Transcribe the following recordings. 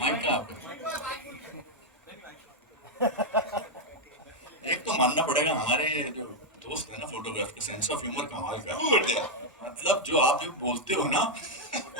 Mic कहाँ पे? एक तो मानना पड़ेगा हमारे जो दोस्त है ना फोटोग्राफ के सेंस ऑफ ह्यूमर कमाल का है। मतलब जो आप जो बोलते हो ना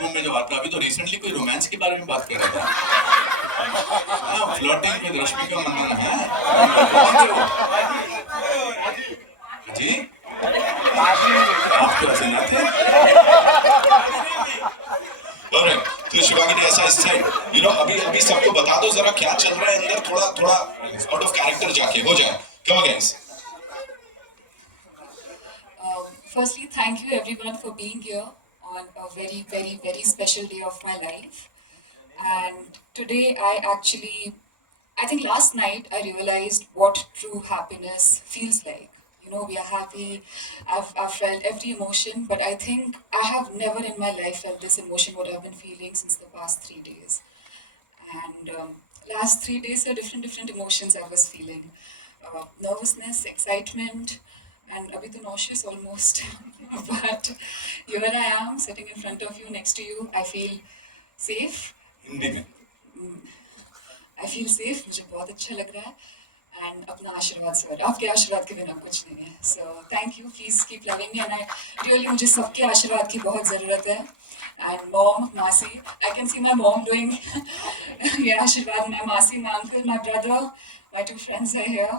रूम में जो आता है, अभी तो रिसेंटली कोई रोमांस के बारे में बात कर रहा था, फ्लर्टिंग विद रश्मिका मंदाना है। कौन थे वो? जी आप तो ऐसे ना थे। और तो शिवांगी ने ऐसा इस साइड अभी अभी सबको बता दो जरा क्या चल रहा है अंदर, थोड़ा थोड़ा आउट ऑफ कैरेक्टर जाके हो जाए। कम guys. Firstly, thank you everyone for being here on a very, very, very special day of my life. And today, I think last night I realized what true happiness feels like. You know, we are happy, I've felt every emotion, but I think I have never in my life felt this emotion, what I've been feeling since the past 3 days. And last 3 days are different emotions I was feeling. Nervousness, excitement, and a bit nauseous almost. But here I am sitting in front of you, next to you. I feel safe. Hindi में I feel safe, मुझे बहुत अच्छा लग रहा है and अपना आशीर्वाद sir, आपके आशीर्वाद के बिना कुछ नहीं है. So thank you, please keep loving me and I really, मुझे सबके आशीर्वाद की बहुत ज़रूरत है. एंड मॉम, मासी, I can see my mom doing ये आशीर्वाद. माई मासी, my uncle, my brother, my 2 friends are here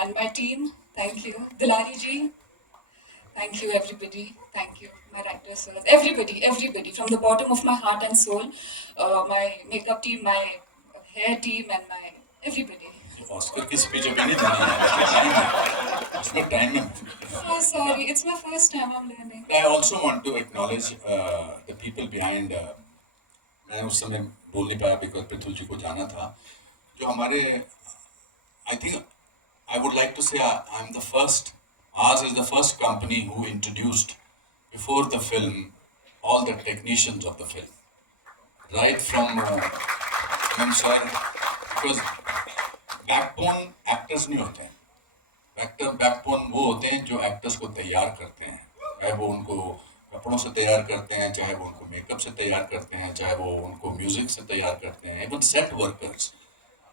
and my team. Thank you, Dilari ji. Thank you, everybody. Thank you, my writers, everybody, from the bottom of my heart and soul. My makeup team, my hair team, and my everybody. Oscar की speech अभी नहीं देनी है, उसमें time है. Oh, sorry, it's my first time. I'm learning. I also want to acknowledge the people behind. मैं उस समय बोल नहीं पाया बिकॉज पृथुल जी को जाना था. जो हमारे I think I would like to say I'm the first. Ours is the first company who introduced before the film all the technicians of the film, right from sir, because backbone actors नहीं होते हैं. Backbone वो होते हैं जो actors को तैयार करते हैं, चाहे वो उनको कपड़ों से तैयार करते हैं, चाहे वो उनको मेकअप से तैयार करते हैं, चाहे वो उनको म्यूजिक से तैयार करते हैं. इवन सेट वर्कर्स,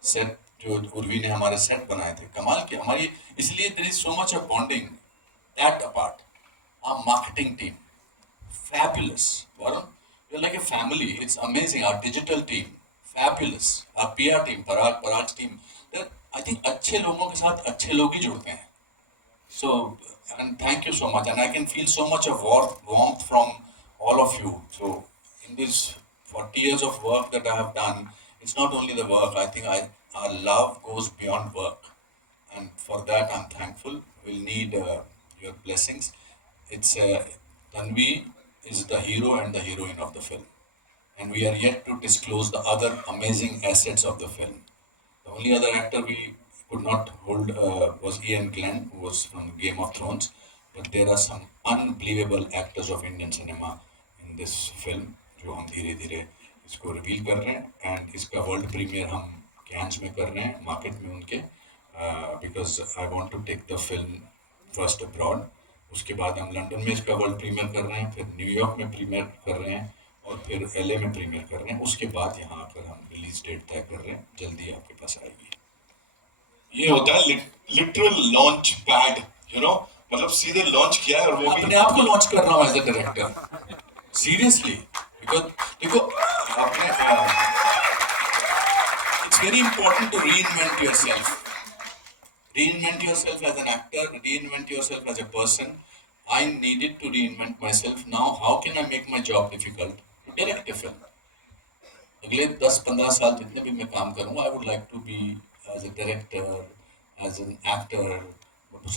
सेट जो उर्वी ने हमारे सेट बनाए थे कमाल की हमारी, इसलिए there is so much of bonding. That apart, our marketing team, fabulous. Varun, you're like a family. It's amazing. Our digital team, fabulous. Our PR team, Parag's team. I think अच्छे लोगों के साथ अच्छे लोग ही जुड़ते हैं. So, and thank you so much. And I can feel so much of warmth from all of you. So, in this 40 years of work that I have done, it's not only the work. I think our love goes beyond work. And for that, I'm thankful. We'll need your blessings. It's Tanvi is the hero and the heroine of the film. And we are yet to disclose the other amazing assets of the film. The only other actor we could not hold was Ian Glenn, who was from Game of Thrones. But there are some unbelievable actors of Indian cinema in this film, जो हम धीरे धीरे इसको reveal कर रहे हैं. And इसका world premiere हम कैंस में कर रहे हैं, मार्केट में उनके, because I want to take the film first abroad. उसके बाद हम लंदन में इसका वर्ल्ड प्रीमियर कर रहे हैं, फिर न्यूयॉर्क में प्रीमियर कर रहे हैं, और फिर LA में प्रीमियर कर रहे हैं. उसके बाद यहाँ आकर हम रिलीज डेट तय कर रहे हैं, जल्दी आपके पास आएगी. ये होता है लिटरल लॉन्च पैड, मतलब सीधे लॉन्च किया है. और वो अपने आप को लॉन्च कर रहा हूँ as a director, seriously. Because देखो आपने, it's very important to reinvent yourself. Reinvent yourself as an actor, reinvent yourself as a person. I needed to reinvent myself. Now, how can I make my job difficult? To direct a film. अगले 10-15 साल जितने भी मैं काम करूँगा, I would like to be as a director, as an actor.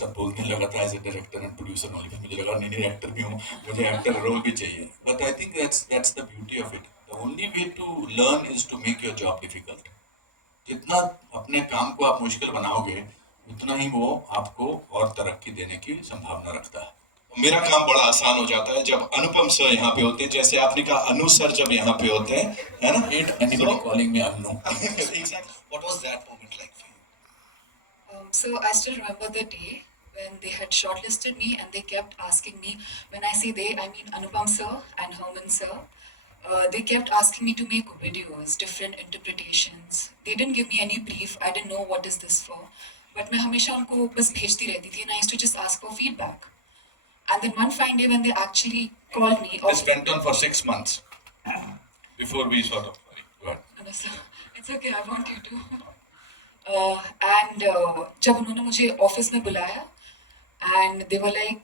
सब बोलने लगा था as a director and producer only. मुझे लगा नहीं एक्टर भी हूँ, मुझे एक्टर रोल भी चाहिए. But I think that's the beauty of it. The only way to learn is to make your job difficult. जितना अपने काम को आप मुश्किल बनाओगे, उतना ही वो आपको और तरक्की देने की संभावना रखता है. मेरा काम बड़ा आसान हो जाता है जब अनुपम सर यहाँ पे होते हैं, जैसे आपने कहा अनु सर जब यहाँ पे होते हैं, है ना? Hate anybody calling me Anu. Exactly. What was that moment like for you? So I still remember the day when they had shortlisted me and they kept asking me, when I say they, I mean Anupam sir and Herman sir. They kept asking me to make videos, different interpretations. They didn't give me any brief. I didn't know what is this for. But मैं हमेशा उनको बस भेजती रहती थी. And I used to just ask for feedback. And then one fine day when they actually called me, This went on for 6 months before we sort of. Sorry, go ahead. no, sir, it's okay. I want you to. And जब उन्होंने मुझे office में बुलाया, and they were like,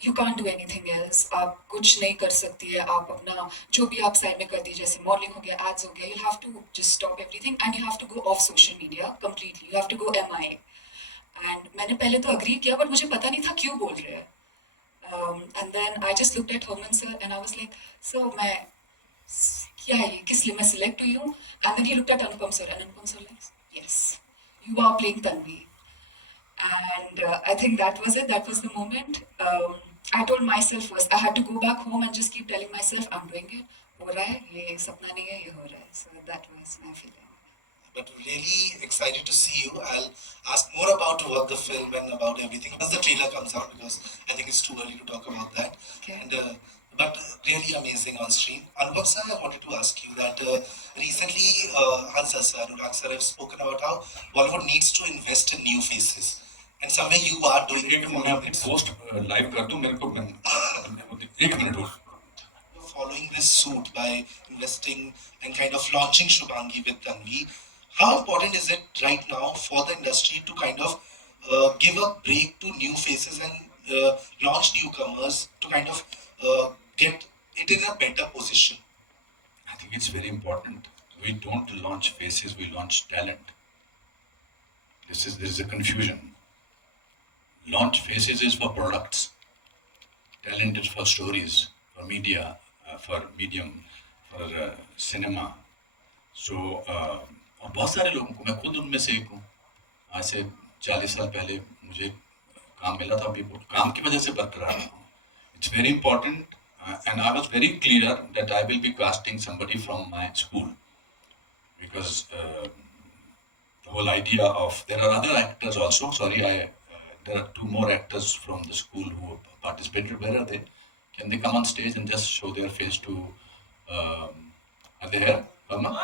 you can't do anything else. आप कुछ नहीं कर सकती है. आप अपना जो भी आप साइड में कर दीजिए, जैसे मॉडलिंग हो गया, एड्स हो गया, you'll have to just stop everything and you have to go off social media completely. You have to go MIA. And मैंने पहले तो अग्री किया, बट मुझे पता नहीं था क्यों बोल रहे हैं. And then I just looked at Herman sir and I was like, so मैं क्या है ये, किस लिए मैं select हुई हूँ? And then he looked at Anupam sir and Anupam sir like, yes, you are playing Tanvi. And I think that was it. That was the moment. I told myself first, I had to go back home and just keep telling myself, I'm doing it. हो रहा है, ये सपना नहीं है, ये हो रहा है. So that was my feeling. But really excited to see you. I'll ask more about the film and about everything once the trailer comes out, because I think it's too early to talk about that. Okay. And but really amazing on screen. Anupam sir, I wanted to ask you that recently Hans sir, Anurag sir have spoken about how Bollywood needs to invest in new faces, and somewhere you are doing it. मैं अपनी post live कर दूं, मेरे को एक minute हो. Following this suit by investing and kind of launching Shubhangi with Tanvi. How important is it right now for the industry to kind of give a break to new faces and launch newcomers to kind of get it in a better position? I think it's very important. We don't launch faces, we launch talent. There is a confusion. Launch faces is for products. Talent is for stories, for media, for medium, for cinema. So और बहुत सारे लोगों को, मैं खुद उनमें से एक हूँ. आज से 40 साल पहले मुझे काम मिला था, अभी काम की वजह से बरकरार हूँ. It's very important, and I was very clear that I will be casting somebody from my school, because the whole idea of, there are other actors also. Sorry, there are 2 more actors from the school who participated. Where are they? Can they come on stage and just show their face to? Are they here? Verma?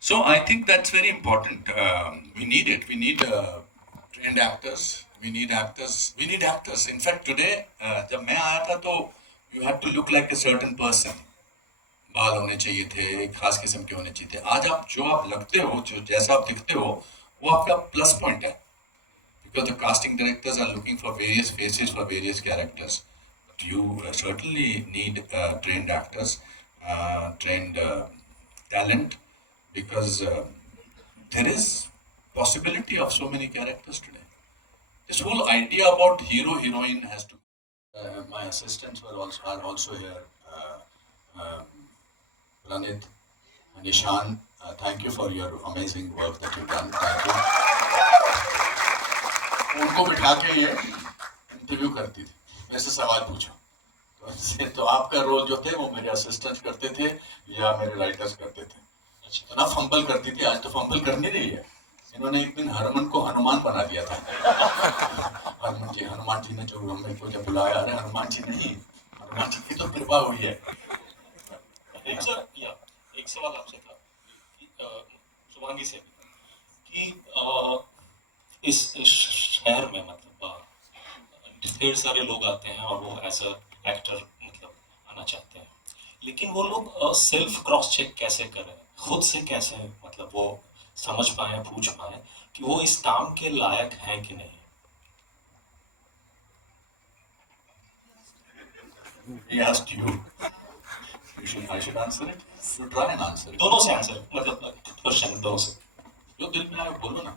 So I think that's very important. We need it. We need trained actors. We need actors. We need actors. In fact, today, जब मैं आया था तो you had to look like a certain person. बाल होने चाहिए थे, एक खास किस्म के होने चाहिए थे. आज आप लगते हो, जो जैसा आप दिखते हो, वो आपका प्लस पॉइंट है. Because the casting directors are looking for various faces for various characters. But you certainly need trained actors, trained talent, because there is possibility of so many characters today. This whole idea about hero heroine has to. My assistants are also here. Pranit, Nishan, thank you for your amazing work that you've done. Thank you. उनको बिठा के ये interview करती थी, वैसे सवाल पूछो. तो आपका रोल जो थे वो मेरे असिस्टेंट करते थे या मेरे राइटर्स करते थे. इतना फंबल करती थी, आज तो फंबल कर नहीं रही है. इन्होंने एक दिन हरमन को हनुमान बना दिया था. हनुमान जी ने जो मेरे को जब बुलाया, अरे हनुमान जी नहीं, हनुमान जी की तो कृपा हुई है. एक सवाल आपसे था शुभांगी से कि इस शहर में मतलब ढेर सारे लोग आते हैं और वो एज अ एक्टर मतलब आना चाहते हैं, लेकिन वो लोग सेल्फ क्रॉस चेक कैसे करें, खुद से कैसे मतलब वो समझ पाए, पूछ पाए कि वो इस काम के लायक हैं कि नहीं. He asked you. I should answer it. You try and answer it. दोनों से आंसर मतलब क्वेश्चन दोनों से. जो दिल में आए बोलो ना.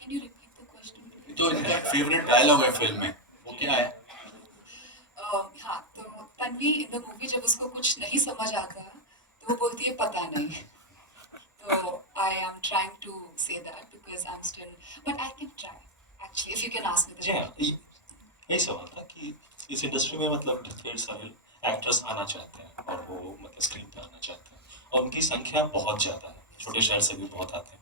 Can you repeat the question? जो इनका फेवरेट डायलॉग है फिल्म में, वो क्या है? हाँ, तो तन्वी इन द मूवी जब उसको कुछ नहीं समझ आता तो वो बोलती है पता नहीं. तो I am trying to say that because I'm still, but I can try actually if you can ask me the जी हाँ, यही सवाल था कि इस इंडस्ट्री में मतलब ढेर सारे एक्टर्स आना चाहते हैं और वो मतलब स्क्रीन पे आना करना चाहते हैं, और उनकी संख्या बहुत ज़्यादा है, छोटे शहर से भी बहुत आते हैं।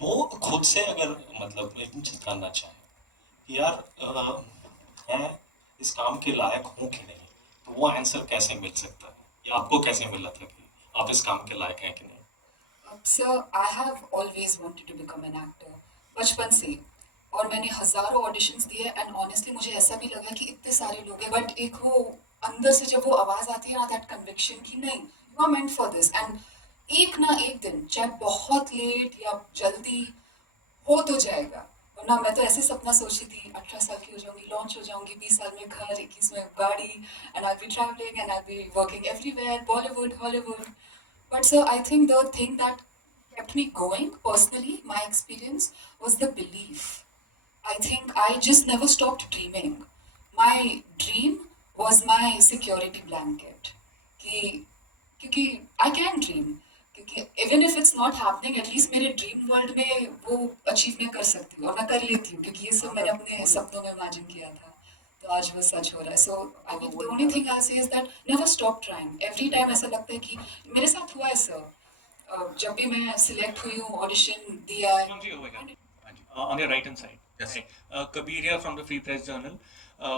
वो खुद से अगर मतलब एक चीज़ जानना चाहें कि यार मैं इस काम के लायक हूँ कि नहीं, तो वो आंसर कैसे मिल सकता है, या आपको कैसे मिला था कि आप इस काम के लायक हैं कि नहीं? Sir I have always wanted to become an actor, बचपन से। और मैंने हज़ारों ऑडिशंस दिए एंड ऑनेस्टली मुझे ऐसा भी लगा कि इतने सारे लोग हैं, बट एक वो अंदर से जब वो आवाज़ आती है ना, दैट कन्विक्शन कि नहीं, you are meant for this. And एक ना एक दिन, चाहे बहुत लेट या जल्दी, हो तो जाएगा। वरना मैं तो ऐसे सपना सोच रही थी, 18 साल की हो जाऊंगी, लॉन्च हो जाऊंगी, 20 साल में घर, 21 में गाड़ी, and I be travelling and I be working everywhere, Bollywood, Hollywood. But sir, I think the thing that kept me going personally, my experience, was the belief. I think I just never stopped dreaming. My dream was my security blanket. कि क्योंकि I can dream. क्योंकि even if it's not happening, at least मेरे dream world में वो achieve मैं कर सकती हूँ और मैं कर लेती हूँ, क्योंकि ये सब मैंने अपने सपनों में imagine किया था। तो आज वो सच हो रहा है। So I mean, the only thing I'll say is that never stop trying. Every time ऐसा लगता है कि मेरे साथ हुआ है सर, जब भी मैं सिलेक्ट हुई हूँ, ऑडिशन दिया है। Shubhamji, over here. On your right hand side. Yes. Right. Kabir here from the Free Press Journal.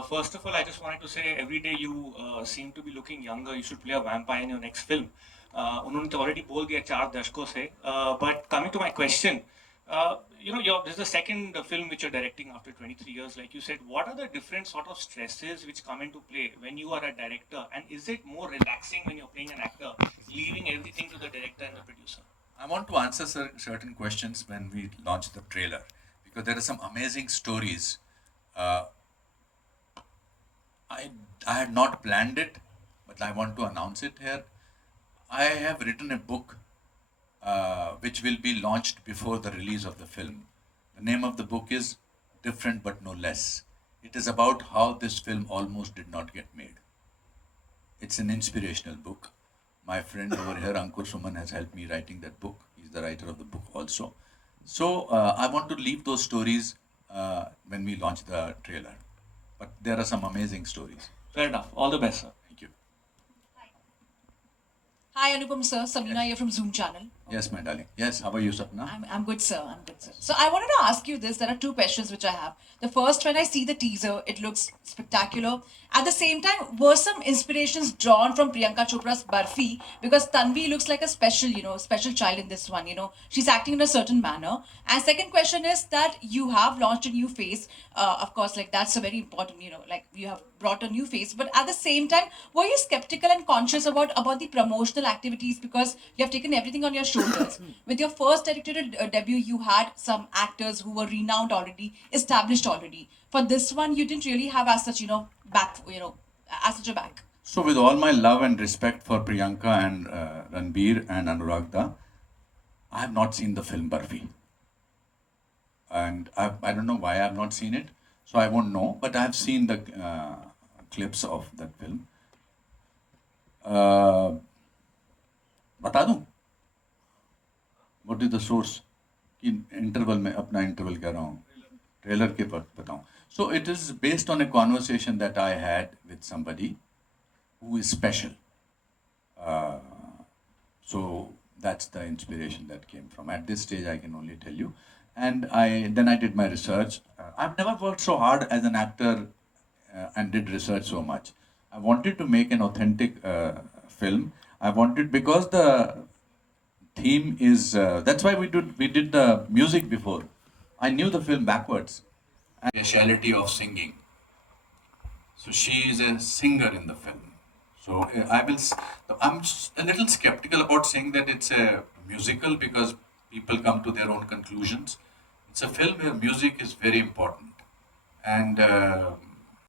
First of all, I just wanted to say every day you seem to be looking younger. You should play a vampire in your next film. उन्होंने तो already बोल दिया 4 दशकों से. But coming to my question, this is the second film which you're directing after 23 years. Like you said, what are the different sort of stresses which come into play when you are a director? And is it more relaxing when you're playing an actor, leaving everything to the director and the producer? I want to answer certain questions when we launch the trailer, because there are some amazing stories. Uh, I had not planned it, but I want to announce it here. I have written a book which will be launched before the release of the film. The name of the book is Different But No Less. It is about how this film almost did not get made. It's an inspirational book. My friend over here, Ankur Suman, has helped me writing that book. He's the writer of the book also. So I want to leave those stories when we launch the trailer. But there are some amazing stories. Fair enough. All the best, sir. Thank you. Hi, Anupam sir. Sabina here from Zoom channel. Yes, my darling. Yes, how are you, Sapna? I'm good, sir. I'm good, sir. So I wanted to ask you this. There are two questions which I have. The first, when I see the teaser, it looks spectacular. At the same time, were some inspirations drawn from Priyanka Chopra's Barfi? Because Tanvi looks like a special child in this one. She's acting in a certain manner. And second question is that you have launched a new face. Of course, like that's a very important. Like you have brought a new face. But at the same time, were you skeptical and conscious about the promotional activities, because you have taken everything on your shoulders? With your first directorial debut, you had some actors who were renowned already, established already. For this one, you didn't really have as such, as such a back. So, with all my love and respect for Priyanka and Ranbir and Anuragda, I have not seen the film Barfi. And I don't know why I have not seen it, so I won't know, but I have seen the clips of that film. बता दूं? What is the source? कि interval में अपना interval कह रहा हूँ, trailer के वक्त बताऊँ. So it is based on a conversation that I had with somebody who is special. So that's the inspiration that came from. At this stage, I can only tell you. And then I did my research. I've never worked so hard as an actor and did research so much. I wanted to make an authentic film. I wanted, because the theme is that's why we did the music before. I knew the film backwards. And speciality of singing. So she is a singer in the film. So I'm a little skeptical about saying that it's a musical, because people come to their own conclusions. It's a film where music is very important, and